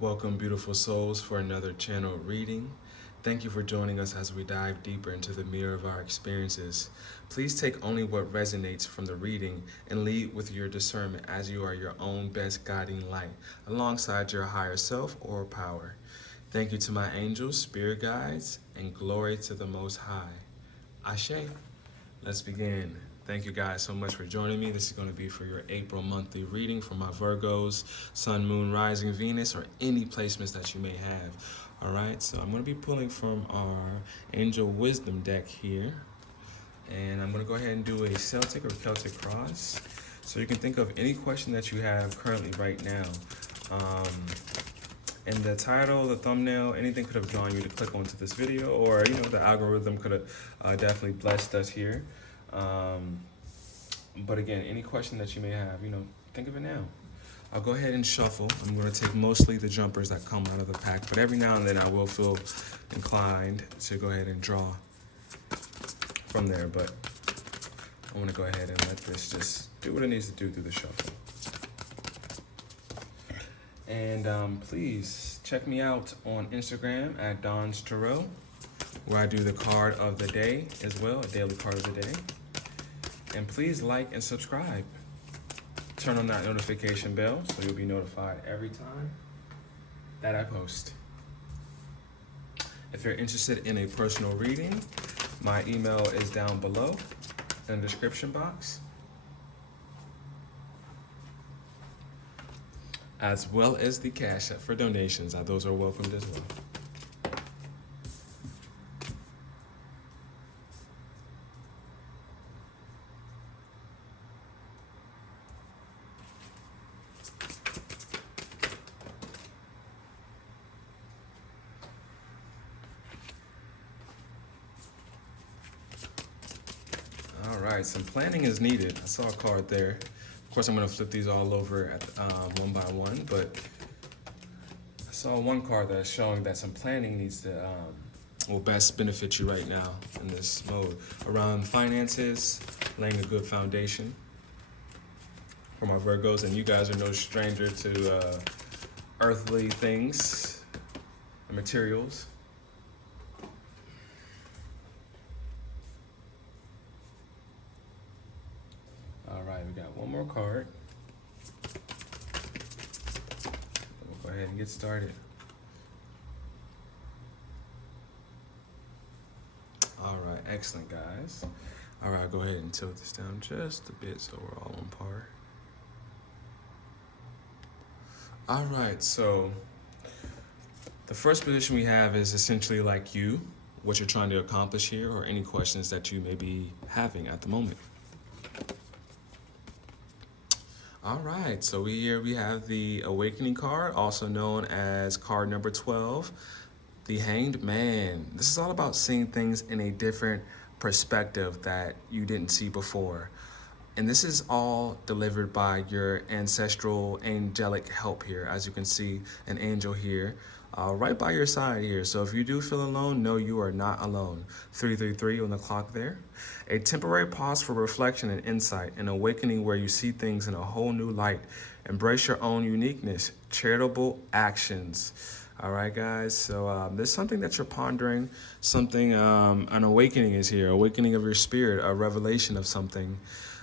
Welcome, beautiful souls, for another channel reading. Thank you for joining us as we dive deeper into the mirror of our experiences. Please take only what resonates from the reading and lead with your discernment, as you are your own best guiding light alongside your higher self or power. Thank you to my angels, spirit guides, and glory to the Most High. Ashe. Let's begin. Thank you guys so much for joining me. This is going to be for your April monthly reading for my Virgos, Sun, Moon, Rising, Venus, or any placements that you may have. All right, so I'm going to be pulling from our Angel Wisdom deck here. And I'm going to go ahead and do a Celtic or Celtic cross. So you can think of any question that you have currently right now. And the title, the thumbnail, anything could have drawn you to click onto this video, or the algorithm could have definitely blessed us here. But again, any question that you may have, think of it now. I'll go ahead and shuffle. I'm going to take mostly the jumpers that come out of the pack, but every now and then I will feel inclined to go ahead and draw from there. But I want to go ahead and let this just do what it needs to do through the shuffle. And please check me out on Instagram at Donstarot, where I do the card of the day as well, a daily card of the day. And please like and subscribe. Turn on that notification bell so you'll be notified every time that I post. If you're interested in a personal reading, my email is down below in the description box, as well as the Cash App for donations. Those are welcomed as well. All right, some planning is needed. I saw a card there. Of course, I'm going to flip these all over at one by one, but I saw one card that's showing that some planning needs to will best benefit you right now in this mode around finances, laying a good foundation for my Virgos. And you guys are no stranger to earthly things and materials. All right, we got one more card. We'll go ahead and get started. All right, excellent, guys. All right, I'll go ahead and tilt this down just a bit so we're all on par. All right, so the first position we have is essentially like you, what you're trying to accomplish here, or any questions that you may be having at the moment. All right, so here we have the Awakening card, also known as card number 12, the Hanged Man. This is all about seeing things in a different perspective that you didn't see before. And this is all delivered by your ancestral angelic help here. As you can see, an angel here, right by your side here. So if you do feel alone, know you are not alone. 333 on the clock there. A temporary pause for reflection and insight, an awakening where you see things in a whole new light. Embrace your own uniqueness, charitable actions. All right, guys, so there's something that you're pondering, something, an awakening is here, awakening of your spirit, a revelation of something.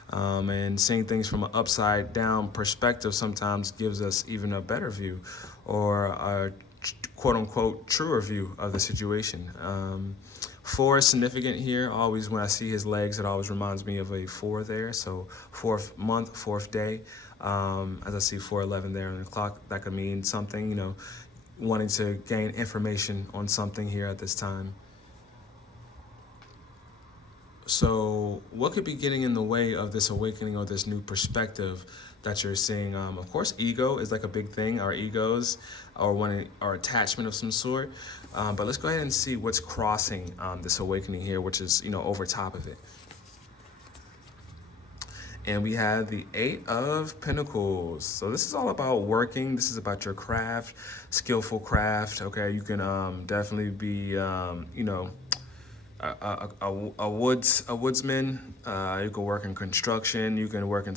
And seeing things from an upside down perspective sometimes gives us even a better view, or a quote unquote truer view of the situation. 4 is significant here. Always when I see his legs, it always reminds me of a 4 there. So 4th month, 4th day. As I see 411 there on the clock, that could mean something, wanting to gain information on something here at this time. So what could be getting in the way of this awakening or this new perspective that you're seeing? Of course, ego is like a big thing, our egos, or our attachment of some sort. But let's go ahead and see what's crossing this awakening here, which is, over top of it. And we have the 8 of Pentacles. So this is all about working. This is about your craft, skillful craft. Okay, you can definitely be, a woodsman. You can work in construction. You can work in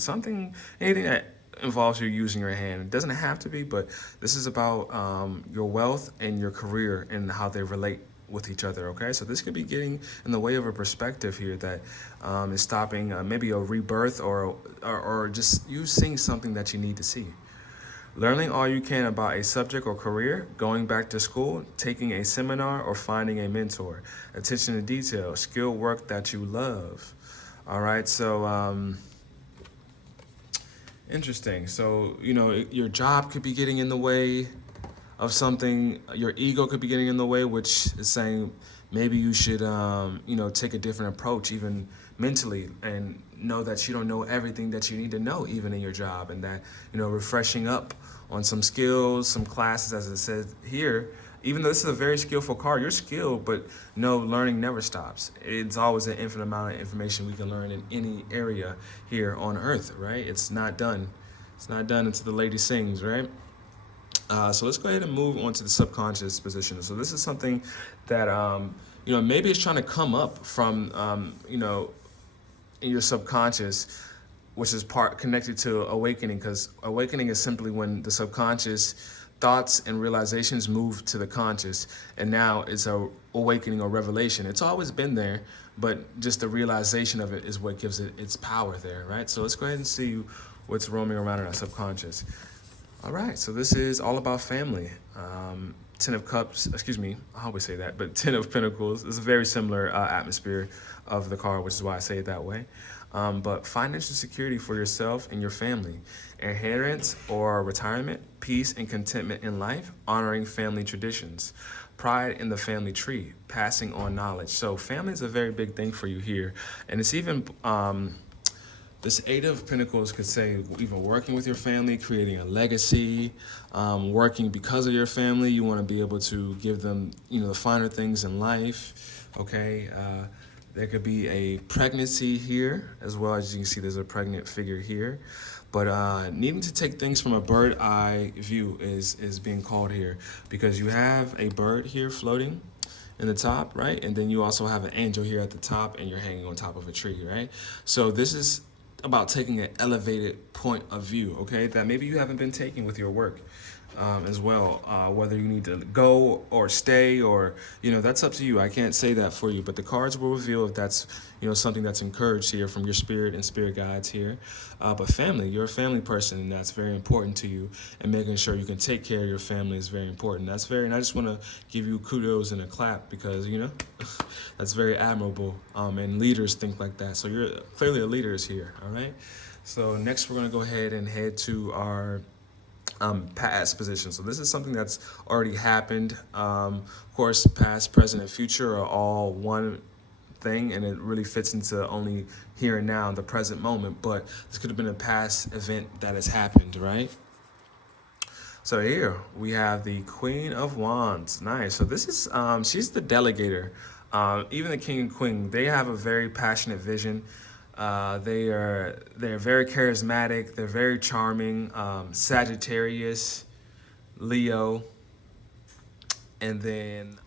anything that involves you using your hand. It doesn't have to be, but this is about your wealth and your career and how they relate with each other. Okay, so this could be getting in the way of a perspective here that is stopping maybe a rebirth or just you seeing something that you need to see. Learning all you can about a subject or career, going back to school, taking a seminar, or finding a mentor. Attention to detail, skill work that you love. All right, so interesting. So, your job could be getting in the way of something. Your ego could be getting in the way, which is saying maybe you should, take a different approach, even mentally, and know that you don't know everything that you need to know, even in your job, and that, refreshing up on some skills, some classes, as it says here. Even though this is a very skillful card, you're skilled, but no, learning never stops. It's always an infinite amount of information we can learn in any area here on Earth, right? It's not done. It's not done until the lady sings, right? So let's go ahead and move on to the subconscious position. So this is something that, maybe it's trying to come up from, in your subconscious, which is part connected to awakening, because awakening is simply when the subconscious thoughts and realizations move to the conscious, and now it's a awakening or revelation. It's always been there, but just the realization of it is what gives it its power there, right? So let's go ahead and see what's roaming around in our subconscious. All right, so this is all about family. Ten of Cups, excuse me, I always say that, but Ten of Pentacles is a very similar atmosphere of the card, which is why I say it that way. But financial security for yourself and your family, inheritance or retirement, peace and contentment in life, honoring family traditions, pride in the family tree, passing on knowledge. So family is a very big thing for you here. And it's even, this Eight of Pentacles could say even working with your family, creating a legacy, working because of your family. You want to be able to give them, the finer things in life, okay? There could be a pregnancy here, as well. As you can see, there's a pregnant figure here. But needing to take things from a bird eye view is being called here, because you have a bird here floating in the top, right? And then you also have an angel here at the top, and you're hanging on top of a tree, right? So this is about taking an elevated point of view, okay, that maybe you haven't been taking with your work as well, whether you need to go or stay, or that's up to you. I can't say that for you, but the cards will reveal if that's something that's encouraged here from your spirit and spirit guides here. But family, you're a family person, and that's very important to you, and making sure you can take care of your family is very important. And I just want to give you kudos and a clap, because that's very admirable, and leaders think like that. So you're clearly a leader here. All right, so next we're going to go ahead and head to our past position. So this is something that's already happened. Of course, past, present, and future are all one thing, and it really fits into only here and now, the present moment. But this could have been a past event that has happened, right? So here we have the Queen of Wands. Nice. So this is she's the delegator. Even the King and Queen, they have a very passionate vision. They're very charismatic. They're very charming. Sagittarius, Leo, and then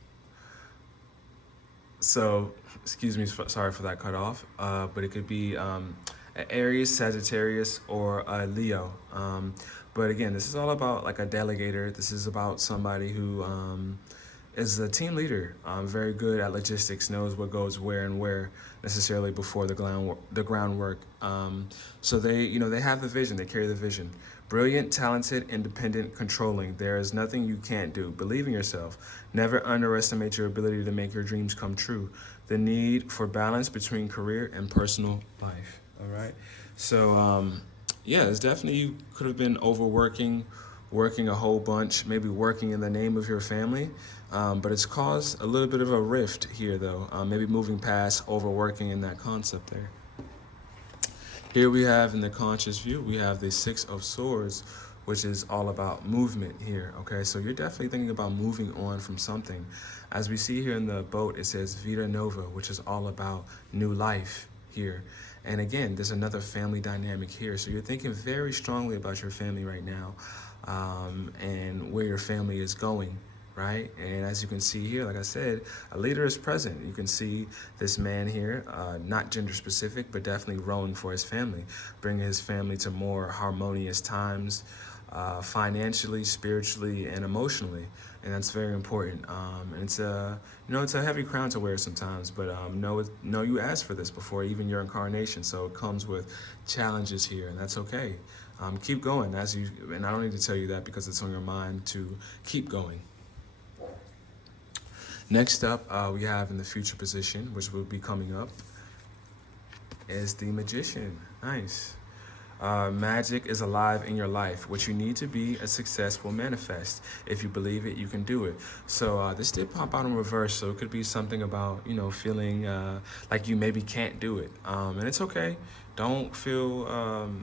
excuse me, sorry for that cut off. But it could be Aries, Sagittarius, or Leo. But again, this is all about like a delegator. This is about somebody who is a team leader, very good at logistics, knows what goes where and where necessarily before the groundwork. So they have the vision, they carry the vision. Brilliant, talented, independent, controlling. There is nothing you can't do. Believe in yourself. Never underestimate your ability to make your dreams come true. The need for balance between career and personal life. All right. So yeah, it's definitely, you could have been overworking, working a whole bunch, maybe working in the name of your family. But it's caused a little bit of a rift here, though. Maybe moving past overworking in that concept there. Here we have, in the conscious view, we have the Six of Swords, which is all about movement here, okay? So you're definitely thinking about moving on from something. As we see here in the boat, it says Vita Nova, which is all about new life here. And again, there's another family dynamic here. So you're thinking very strongly about your family right now, and where your family is going, right? And as you can see here, like I said, a leader is present. You can see this man here, not gender specific, but definitely rowing for his family, bringing his family to more harmonious times, financially, spiritually, and emotionally. And that's very important. And it's it's a heavy crown to wear sometimes, but know you asked for this before even your incarnation. So it comes with challenges here, and that's okay. Keep going and I don't need to tell you that because it's on your mind to keep going. Next up, we have in the future position, which will be coming up, is the Magician. Nice. Magic is alive in your life. What you need to be a success will manifest. If you believe it, you can do it. So this did pop out in reverse. So it could be something about, feeling like you maybe can't do it. And it's okay. Don't feel,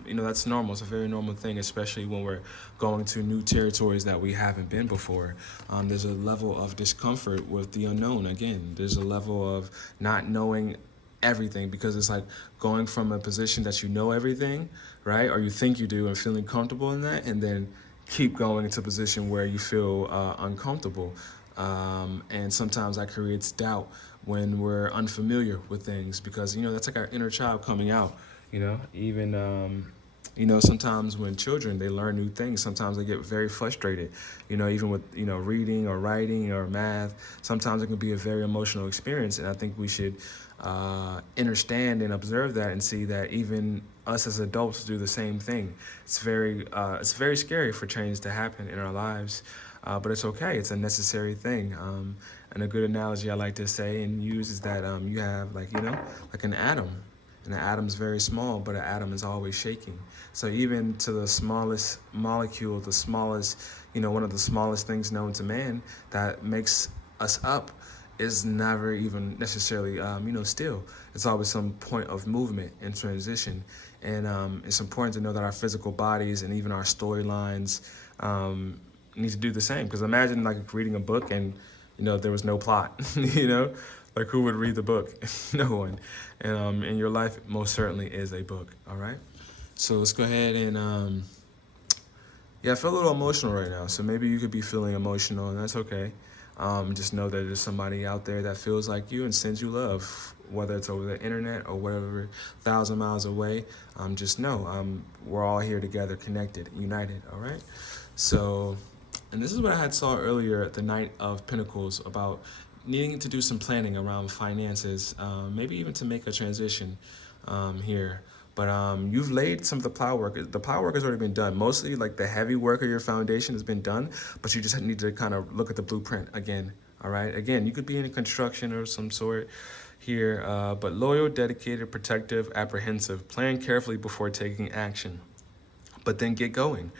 that's normal. It's a very normal thing, especially when we're going to new territories that we haven't been before. There's a level of discomfort with the unknown. Again, there's a level of not knowing everything, because it's like going from a position that you know everything, right? Or you think you do, and feeling comfortable in that, and then keep going into a position where you feel uncomfortable. And sometimes that creates doubt when we're unfamiliar with things, because, that's like our inner child coming out, even, sometimes when children, they learn new things, sometimes they get very frustrated, even with, reading or writing or math. Sometimes it can be a very emotional experience. And I think we should understand and observe that, and see that even us as adults do the same thing. It's very scary for change to happen in our lives, but it's okay. It's a necessary thing. And a good analogy I like to say and use is that you have like an atom. And the atom's very small, but an atom is always shaking. So even to the smallest molecule, the smallest, one of the smallest things known to man that makes us up, is never even necessarily, still. It's always some point of movement and transition. And it's important to know that our physical bodies and even our storylines need to do the same. Because imagine like reading a book and, there was no plot, like who would read the book? No one. And your life most certainly is a book, all right? So let's go ahead and, I feel a little emotional right now. So maybe you could be feeling emotional, and that's okay. Just know that there's somebody out there that feels like you and sends you love, whether it's over the internet or whatever, 1,000 miles away. Just know we're all here together, connected, united, all right? So, and this is what I had saw earlier at the Knight of Pentacles about needing to do some planning around finances, maybe even to make a transition here. But you've laid some of the plow work. The plow work has already been done. Mostly like the heavy work of your foundation has been done, but you just need to kind of look at the blueprint again, all right? Again, you could be in construction or some sort here, but loyal, dedicated, protective, apprehensive. Plan carefully before taking action, but then get going.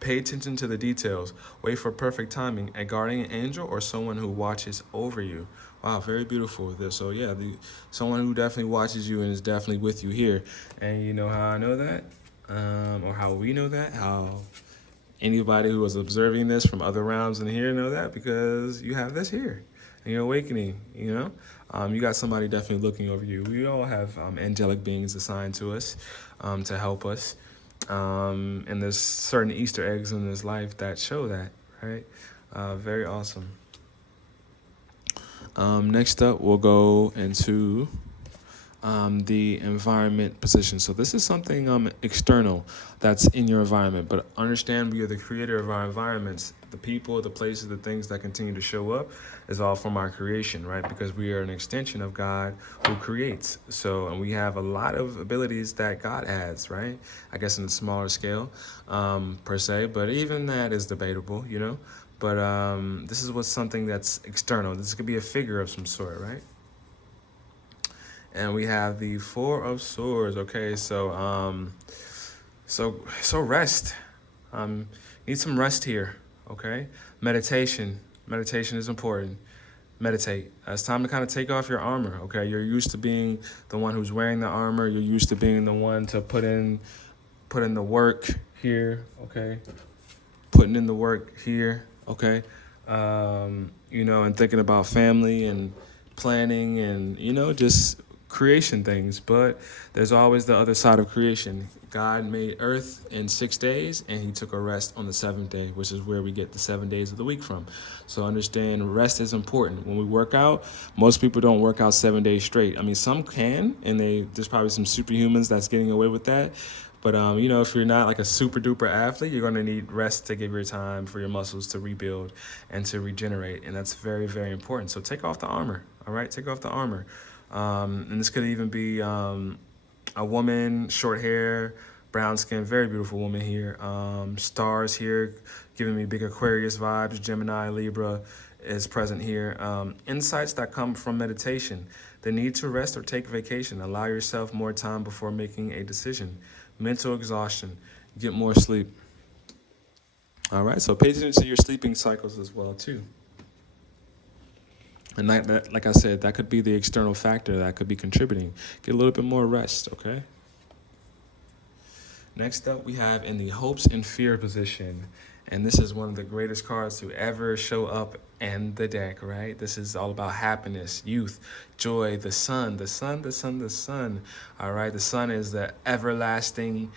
Pay attention to the details. Wait for perfect timing. A guardian angel or someone who watches over you. Wow, very beautiful. So yeah, someone who definitely watches you and is definitely with you here. And you know how I know that? Or how we know that? How anybody who was observing this from other realms in here know that? Because you have this here. And you're awakening, you got somebody definitely looking over you. We all have angelic beings assigned to us to help us. And there's certain Easter eggs in this life that show that, right? Very awesome. Next up, we'll go into the environment position. So this is something external that's in your environment, but understand we are the creator of our environments. The people, the places, the things that continue to show up is all from our creation, right? Because we are an extension of God who creates. So, and we have a lot of abilities that God adds, right? I guess in a smaller scale, per se, but even that is debatable, But this is what's something that's external. This could be a figure of some sort, right? And we have the Four of Swords. Okay, so rest. Need some rest here. Okay, meditation. Meditation is important. Meditate. It's time to kind of take off your armor. Okay, you're used to being the one who's wearing the armor. You're used to being the one to put in the work here. Okay, putting in the work here. Okay, and thinking about family and planning and just creation things. But there's always the other side of creation. God made earth in 6 days, and he took a rest on the seventh day, which is where we get the 7 days of the week from. So understand rest is important. When we work out, most people don't work out 7 days straight. I mean, some can, and there's probably some superhumans that's getting away with that. But, if you're not like a super duper athlete, you're going to need rest to give your time for your muscles to rebuild and to regenerate. And that's very, very important. So take off the armor. All right. Take off the armor. And this could even be a woman, short hair, brown skin, very beautiful woman here. Stars here giving me big Aquarius vibes. Gemini, Libra is present here. Insights that come from meditation. The need to rest or take vacation. Allow yourself more time before making a decision. Mental exhaustion. Get more sleep. All right, so pay attention to your sleeping cycles as well, too. And that, like I said, that could be the external factor that could be contributing. Get a little bit more rest, okay? Next up, we have in the hopes and fear position. And this is one of the greatest cards to ever show up in the deck, right? This is all about happiness, youth, joy, the sun, the sun, the sun, the sun. All right, the sun is the everlasting,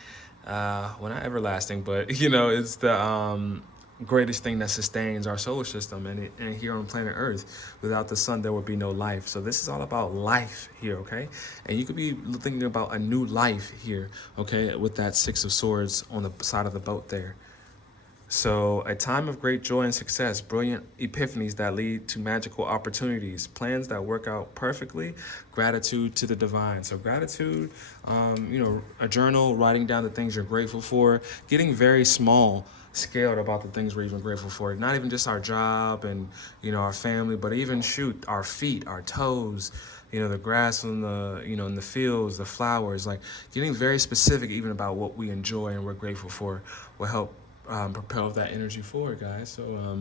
well, not everlasting, but, it's the greatest thing that sustains our solar system. And here on planet Earth, without the sun, there would be no life. So this is all about life here, okay? And you could be thinking about a new life here, okay, with that Six of Swords on the side of the boat there. So a time of great joy and success, brilliant epiphanies that lead to magical opportunities, plans that work out perfectly, gratitude to the divine. So gratitude, a journal, writing down the things you're grateful for, getting very small scaled about the things we're even grateful for. Not even just our job and, our family, but even our feet, our toes, the grass on the, in the fields, the flowers, like getting very specific even about what we enjoy and we're grateful for will help propel that energy forward, guys. So,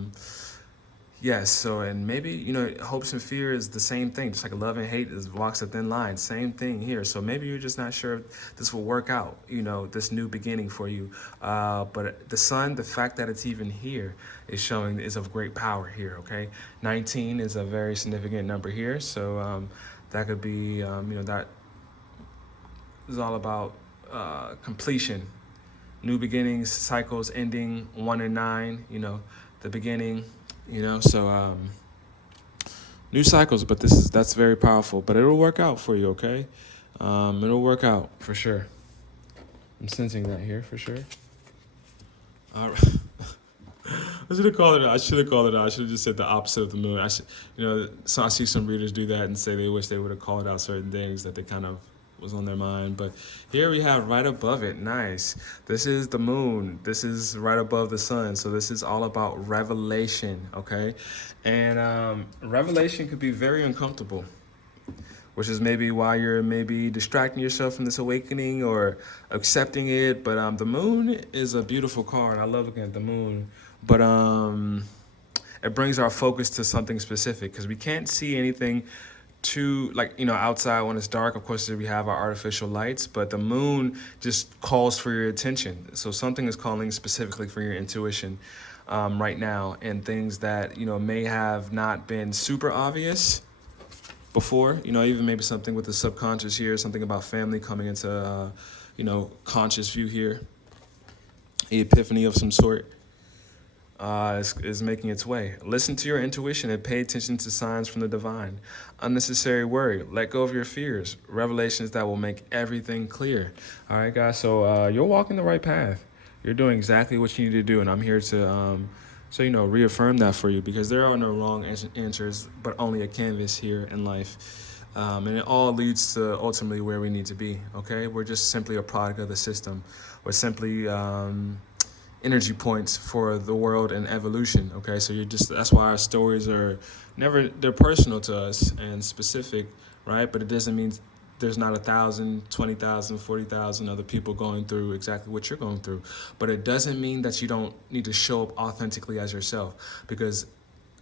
yes. So, and maybe, hopes and fear is the same thing. Just like love and hate walks a thin line. Same thing here. So maybe you're just not sure if this will work out, this new beginning for you. But the sun, the fact that it's even here is of great power here, okay? 19 is a very significant number here. So that could be, that is all about completion. New beginnings, cycles ending, 1 and 9, the beginning, so new cycles, but that's very powerful, but it'll work out for you, okay? It'll work out for sure. I'm sensing that here for sure. All right. I should have called it out. I should have just said the opposite of the moon. So I see some readers do that and say they wish they would have called out certain things that they kind of was on their mind. But here we have right above it, nice. This is the moon. This is right above the sun. So this is all about revelation, okay? And revelation could be very uncomfortable, which is maybe why you're maybe distracting yourself from this awakening or accepting it. But the moon is a beautiful card. I love looking at the moon. But it brings our focus to something specific because we can't see anything outside when it's dark. Of course, we have our artificial lights, but the moon just calls for your attention. So something is calling specifically for your intuition right now, and things that, may have not been super obvious before, even maybe something with the subconscious here, something about family coming into, conscious view here, the epiphany of some sort. Is making its way. Listen to your intuition and pay attention to signs from the divine. Unnecessary worry. Let go of your fears. Revelations that will make everything clear. All right, guys. So you're walking the right path. You're doing exactly what you need to do, and I'm here to, reaffirm that for you because there are no wrong answers, but only a canvas here in life. And it all leads to ultimately where we need to be. Okay, we're just simply a product of the system. We're simply energy points for the world and evolution, okay? So that's why our stories they're personal to us and specific, right? But it doesn't mean there's not 1,000, 20,000, 40,000 other people going through exactly what you're going through. But it doesn't mean that you don't need to show up authentically as yourself, because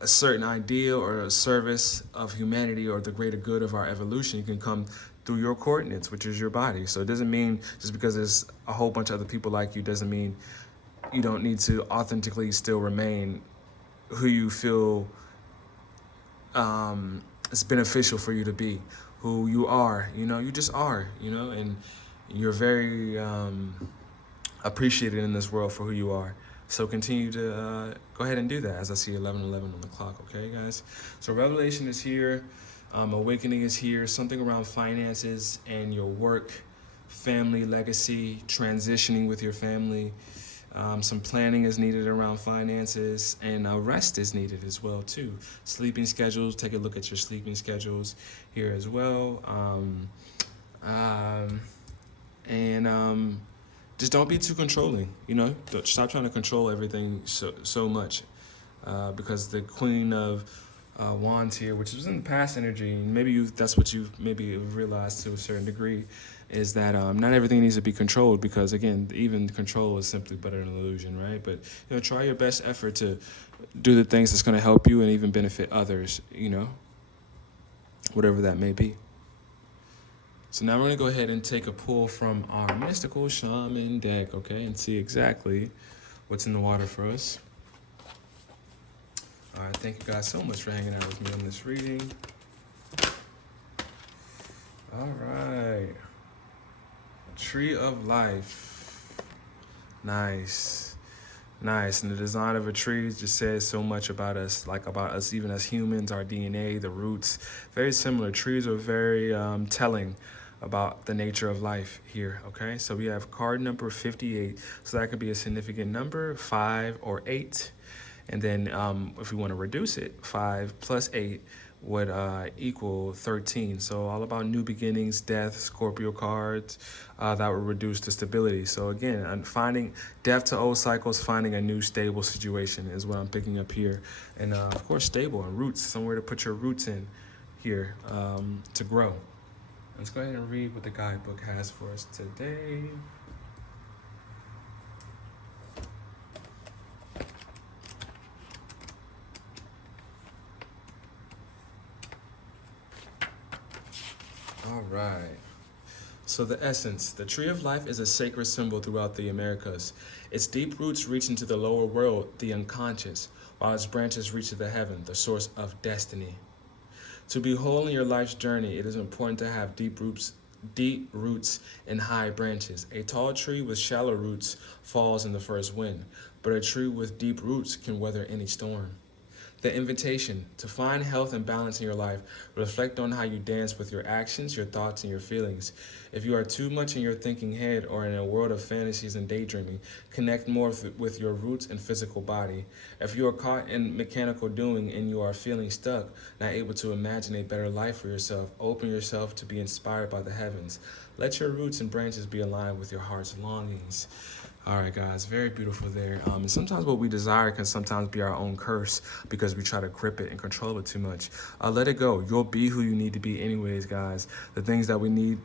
a certain ideal or a service of humanity or the greater good of our evolution can come through your coordinates, which is your body. So it doesn't mean just because there's a whole bunch of other people like you doesn't mean you don't need to authentically still remain who you feel it's beneficial for you to be, who you are. You just are, and you're very appreciated in this world for who you are. So continue to go ahead and do that, as I see 11:11 on the clock. Okay, guys. So revelation is here, awakening is here. Something around finances and your work, family, legacy, transitioning with your family. Some planning is needed around finances, and rest is needed as well too. Sleeping schedules. Take a look at your sleeping schedules here as well. And just don't be too controlling. Stop trying to control everything so much, because the Queen of Wands here, which is in the past energy, and maybe that's what you've maybe realized to a certain degree, is that not everything needs to be controlled, because again, even control is simply but an illusion, right? But try your best effort to do the things that's going to help you and even benefit others, whatever that may be. So now we're going to go ahead and take a pull from our mystical shaman deck, okay, and see exactly what's in the water for us. All right, thank you guys so much for hanging out with me on this reading. All right. Tree of Life. Nice. And the design of a tree just says so much about us, like about us even as humans, our DNA, the roots. Very similar. Trees are very telling about the nature of life here, okay? So we have card number 58. So that could be a significant number, 5 or 8. And then if we want to reduce it, 5 plus 8 would equal 13. So all about new beginnings, death, Scorpio cards, that would reduce the stability. So again, finding death to old cycles, finding a new stable situation is what I'm picking up here. And of course, stable and roots, somewhere to put your roots in here to grow. Let's go ahead and read what the guidebook has for us today. All right. So the essence, the tree of life is a sacred symbol throughout the Americas. Its deep roots reach into the lower world, the unconscious, while its branches reach to the heaven, the source of destiny. To be whole in your life's journey, it is important to have deep roots and high branches. A tall tree with shallow roots falls in the first wind, but a tree with deep roots can weather any storm. The invitation to find health and balance in your life. Reflect on how you dance with your actions, your thoughts, and your feelings. If you are too much in your thinking head or in a world of fantasies and daydreaming, connect more with your roots and physical body. If you are caught in mechanical doing and you are feeling stuck, not able to imagine a better life for yourself, open yourself to be inspired by the heavens. Let your roots and branches be aligned with your heart's longings. All right, guys, very beautiful there. And sometimes what we desire can sometimes be our own curse because we try to grip it and control it too much. Let it go. You'll be who you need to be anyways, guys. The things that we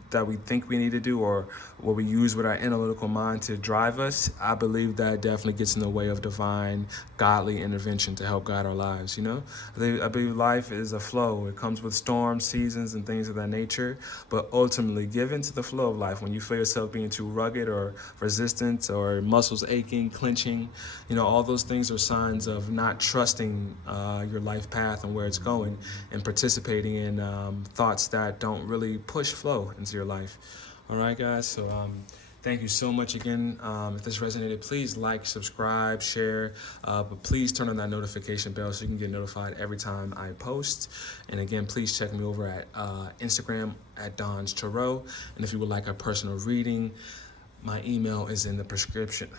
think we need to do, or what we use with our analytical mind to drive us, I believe that definitely gets in the way of divine, godly intervention to help guide our lives, I believe life is a flow. It comes with storms, seasons, and things of that nature. But ultimately, give into the flow of life. When you feel yourself being too rugged or resistant or muscles aching, clenching, all those things are signs of not trusting your life path and where it's going, and participating in thoughts that don't really push flow into your life. All right, guys, so thank you so much again. If this resonated, please like, subscribe, share, but please turn on that notification bell so you can get notified every time I post. And again, please check me over at Instagram at Donstarot. And if you would like a personal reading, my email is in the prescription.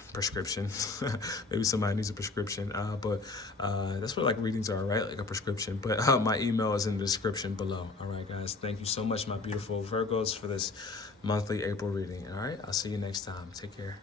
Maybe somebody needs a prescription, but that's what readings are, right? Like a prescription. But my email is in the description below. All right, guys. Thank you so much, my beautiful Virgos, for this monthly April reading. All right. I'll see you next time. Take care.